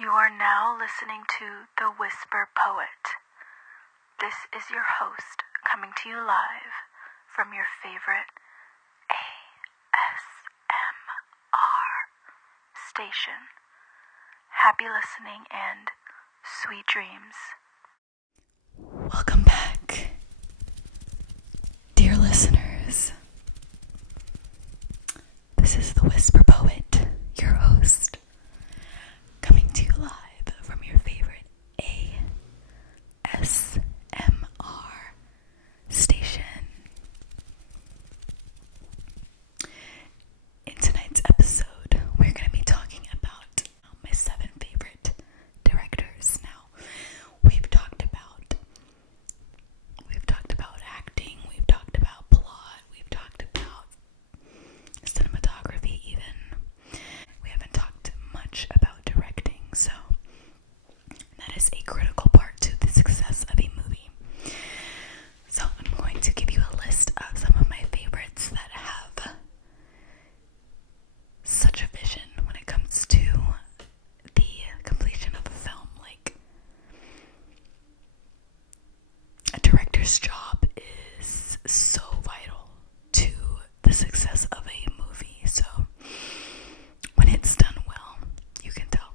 You are now listening to The Whisper Poet. This is your host coming to you live from your favorite ASMR station. Happy listening and sweet dreams. Welcome back, dear listeners. This is The Whisper Poet, your host, coming to you live from your favorite ASMR station. In tonight's episode, we're going to be talking about my 7 favorite directors. Now, we've talked about acting, we've talked about plot, we've talked about cinematography even. We haven't talked much about directing, so that is a critical part to the success of a movie. So I'm going to give you a list of some of my favorites that have such a vision when it comes to the completion of a film. Like, a director's job is so vital to the success of a movie. So when it's done well, you can tell.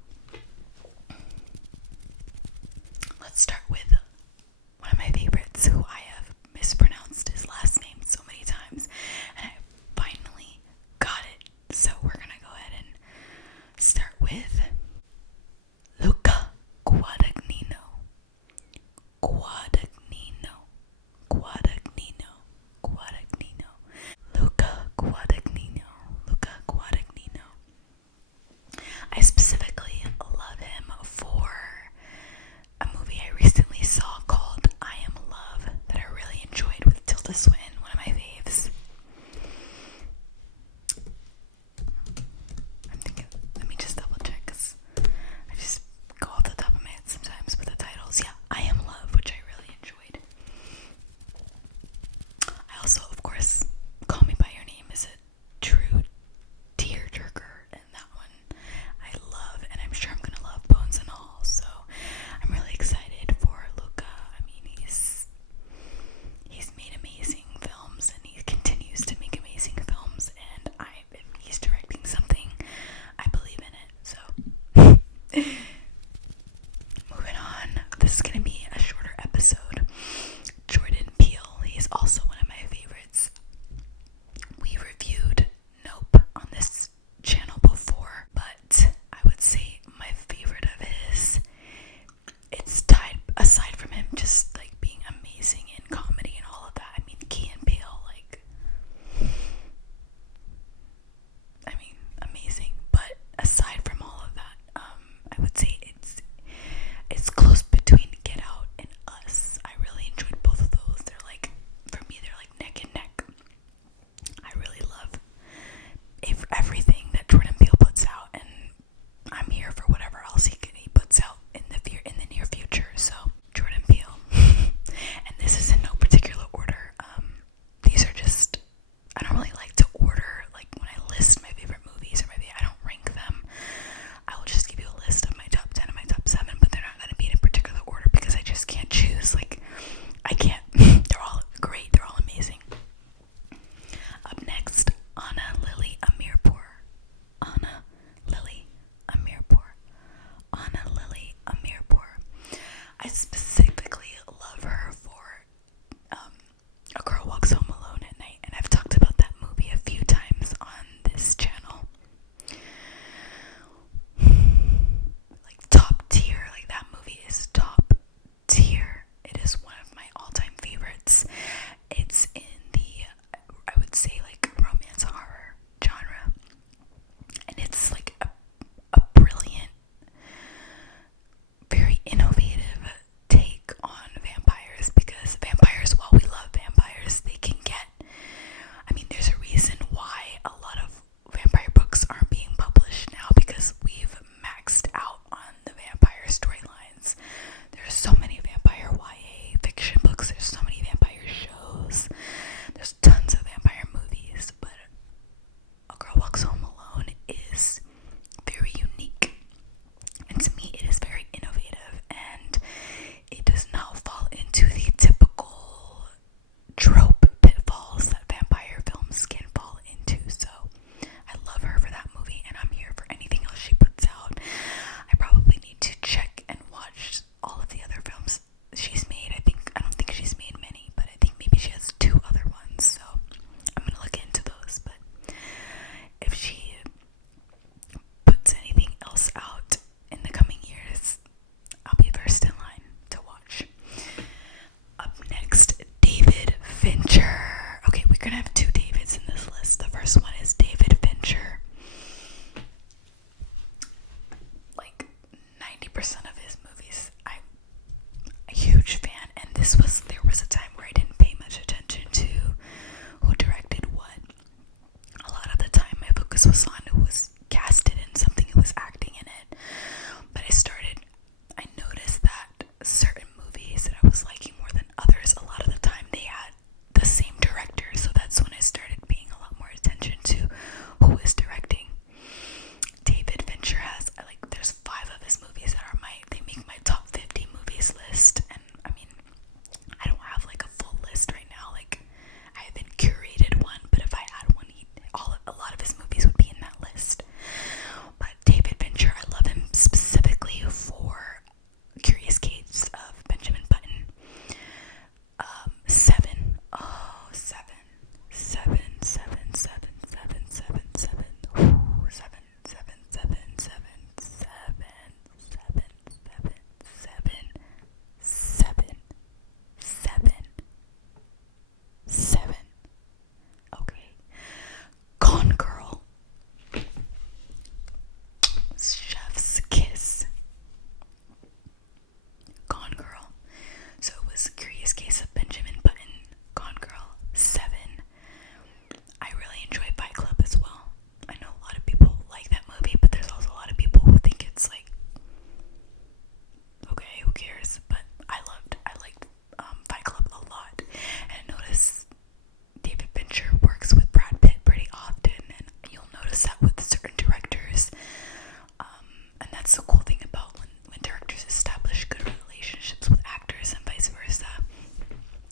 that's the cool thing about when directors establish good relationships with actors and vice versa.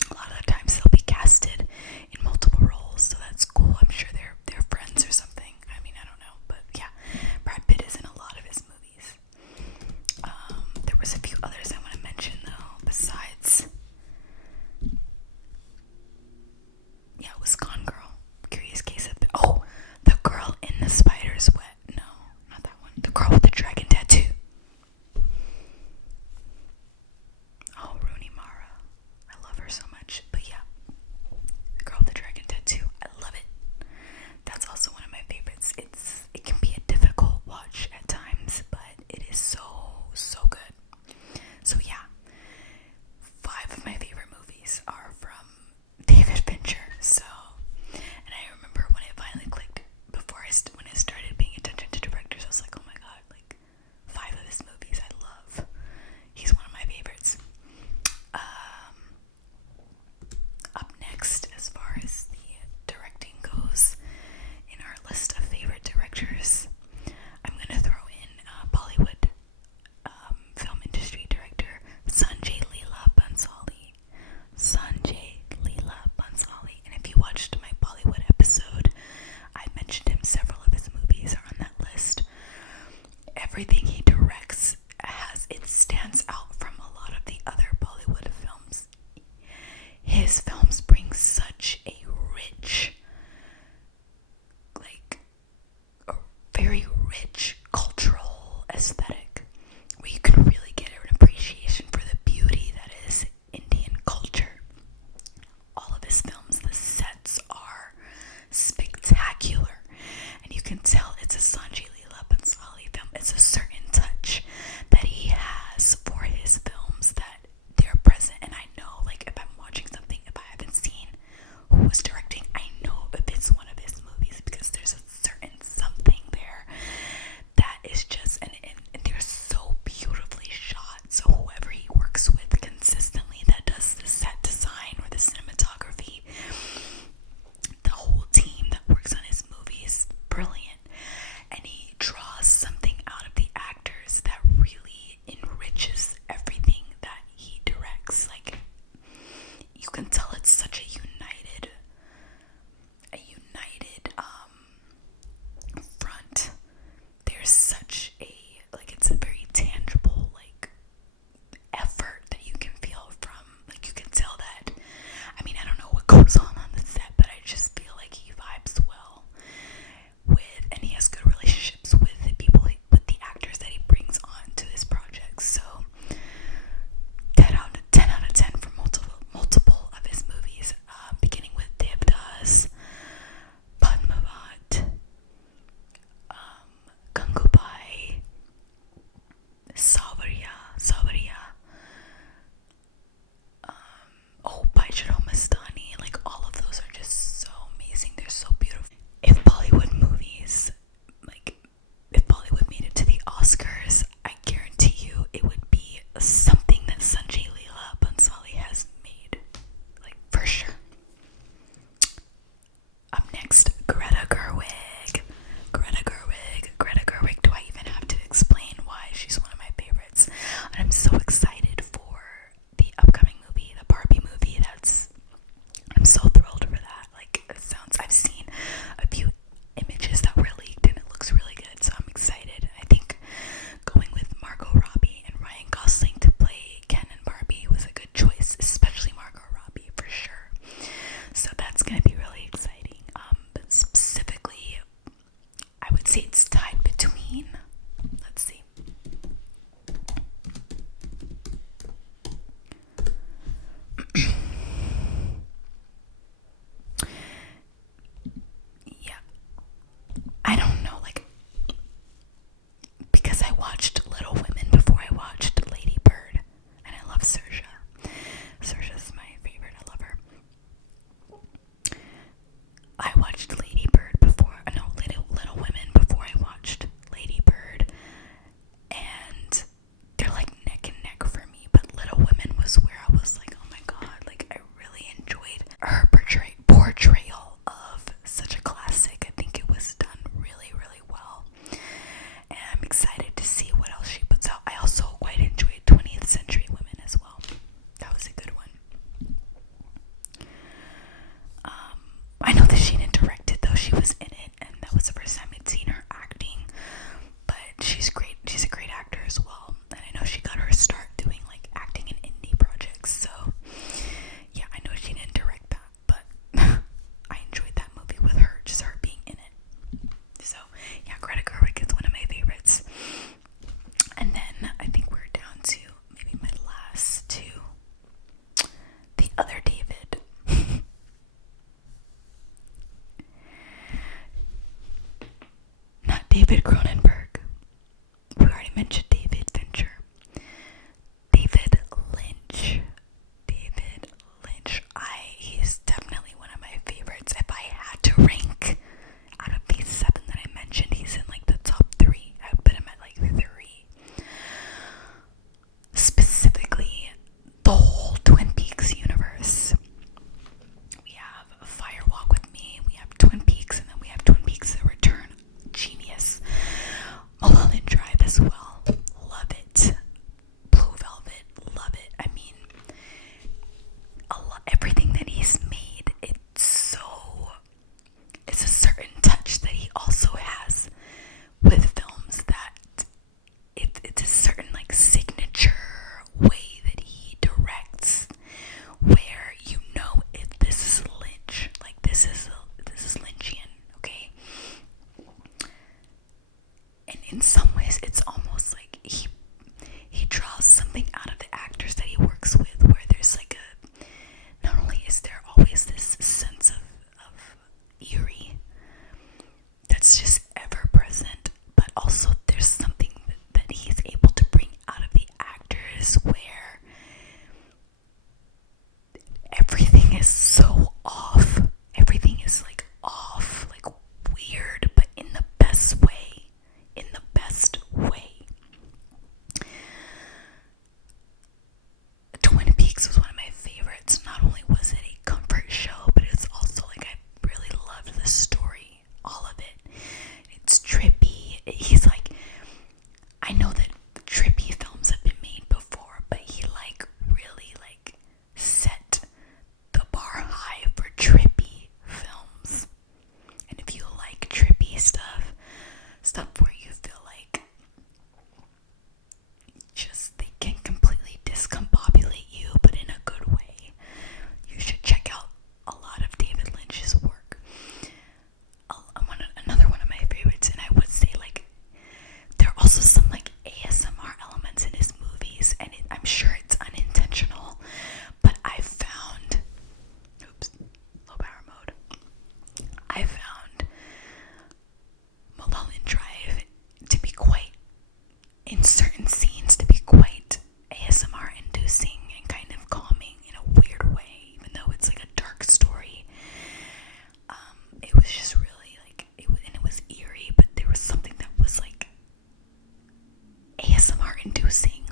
A lot of the times they'll be casted in multiple roles, so that's cool. I'm sure they're friends or something. I mean, I don't know, but yeah, Brad Pitt is in a lot of his movies. There was a few others I want to mention though, besides, yeah, it was Gone Girl, Curious Case of the Girl in the Spider's Web. No, not that one. The Girl with the Dragon Tattoo. Oh, Rooney Mara. I love her so much. But yeah, The Girl with the Dragon Tattoo. I love it. That's also one of my favorites. It can be a difficult watch at times, but it is so good. So yeah, 5 of my favorite movies are from David Fincher. So, and I remember when it finally clicked when I started paying attention to directors, I was like, oh my god, like 5 of his movies I love. He's one of my favorites. Up next, as far as the directing goes, in our list of favorite directors, I'm gonna throw in Bollywood film industry director Sanjay Leela Bhansali. Sanjay Leela Bhansali. And if you watched my Bollywood episode, I mentioned him. Several of his movies are on that list. Everything he directs stands out from a lot of the other Bollywood films. His films bring such a rich, a very rich cultural aesthetic, where you can really get an appreciation for the beauty that is Indian culture. All of his films, the sets are spectacular, and you can tell it's a Sanjay Leela Bhansali film. It's a certain touch mentioned David Fincher. David Lynch. He's definitely one of my favorites. If I had to rank out of these 7 that I mentioned, he's in like the top 3. I would put him at like 3. Specifically, the whole Twin Peaks universe. We have Fire Walk with Me, we have Twin Peaks, and then we have Twin Peaks The Return. Genius. Mulholland Drive as well. Love it. Blue Velvet. Love it. I mean, everything that he's made, it's a certain touch that he also has with films that it's a certain like signature way that he directs, where you know if this is Lynch, like this is Lynchian, okay? And in some ways it's almost like he draws something out of the actors that he works with, where there's like not only is there always this sense of eerie that's just ever present, but also there's something that he's able to bring out of the actors where everything is so off. Everything is like off, like weird, but in the best way. In the best way. Twin Peaks was one of my favorites. Not only was it a comfort show, but it's also like I really loved the story, all of it. It's trippy. He's like, I know that trippy films have been made before, but he like really like set the bar high for trippy films. And if you like trippy stuff where you feel like just they can completely discombobulate you, but in a good way, you should check out a lot of David Lynch's work. Another one of my favorites, and I would say like there are also some like ASMR elements in his movies, and I'm sure it's unintentional, but I found low power mode. I found Mulholland Drive to be quite, in certain scenes, to be quite ASMR inducing and kind of calming in a weird way, even though it's like a dark story. It was just really like, it was eerie, but there was something that was like ASMR inducing